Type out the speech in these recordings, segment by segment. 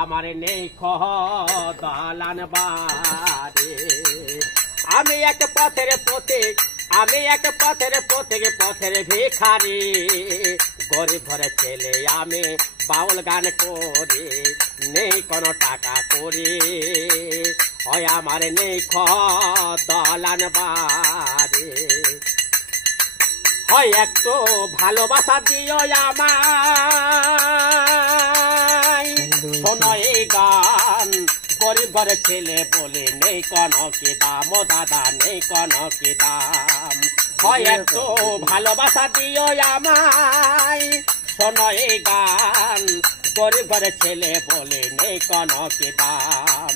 আমার নেই দালান বাড়ি। আমি এক পথের পথিক, আমি এক পথের পথিক, পথের ভিখারি। গরিব ঘরে ছেলে আমি বাউল গান করি, নেই কোনো টাকা করি। হয় আমার নেই দালান বাড়ি। হয় একটু ভালোবাসা দিও আমায়, শোনো এই গান। গরিব ঘরের ছেলে বলে নেই কোনো কি দাম, ও দাদা নেই কোনো কি দাম। হয় একটু ভালোবাসা দিও আমায়, শোনো এই গান। গরিব ঘরের ছেলে বলে নেই কোনো কি দাম।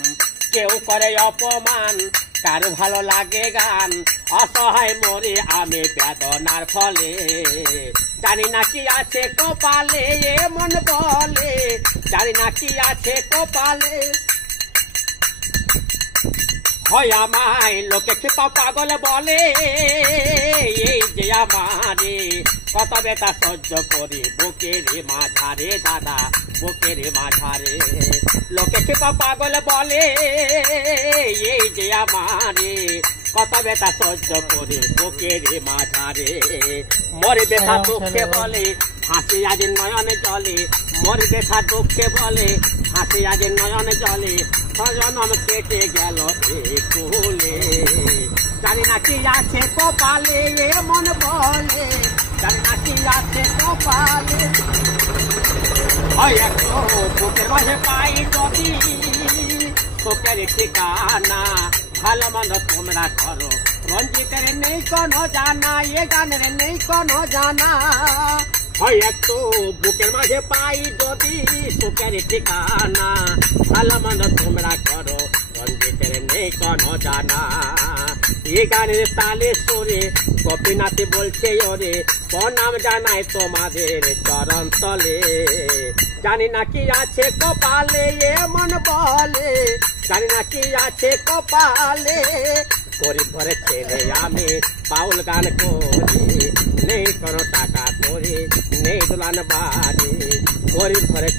কেউ করে অপমান, কার ভালো লাগে গান। অসহায় মরি আমি বেদনার ফলে, জানি না কি আছে কপালে মন বলে, জানি না কি আছে কপালে। হয় আমায় লোকে খেপা পাগল বলে, এই যে আমারে কত বেটা সহ্য করি বুকের মাঝারে দাদা, বুকের মাঝারে। লোকে খেপা পাগল বলে, এই যে আমারে কত বেটা সহ্য করি বুকের মাঝারে। মরে বেটা দুঃখে বলে হাসি আজ নয়নে জলে, মরে বেটা দুঃখে বলে হাসি আজ নয়নে জলে। সজনম কেটে গেল কুলে, জানি না কি আছে কপালে মন বলে, জানি না কি আছে কপালে। হয় একটু বুকের মাঝে পাই যদি তোকের ঠিকানা, ভালো মন্দ তোমরা করো। রঞ্জিতের নেই কোনো জানা, এ গানের নেই কোনো জানা। হয় একটু বুকের মাঝে পাই যদি তোকের ঠিকানা, ভালো মন্দ তোমরা করো। রঞ্জিতের নেই কোনো জানা। এ গানের তালে সুরে গোপীনাথ বলছে ওরে, প্রণাম জানাই তোমাদের চরণ তলে। জানি না কি আছে কপালে মন বলে, জানি না কি আছে কপালে। গরিব ঘরে ছেলে আমি বাউল গান করি, নেই কোনো টাকা করি, নেই দুলান বাড়ি। গরিব ঘরে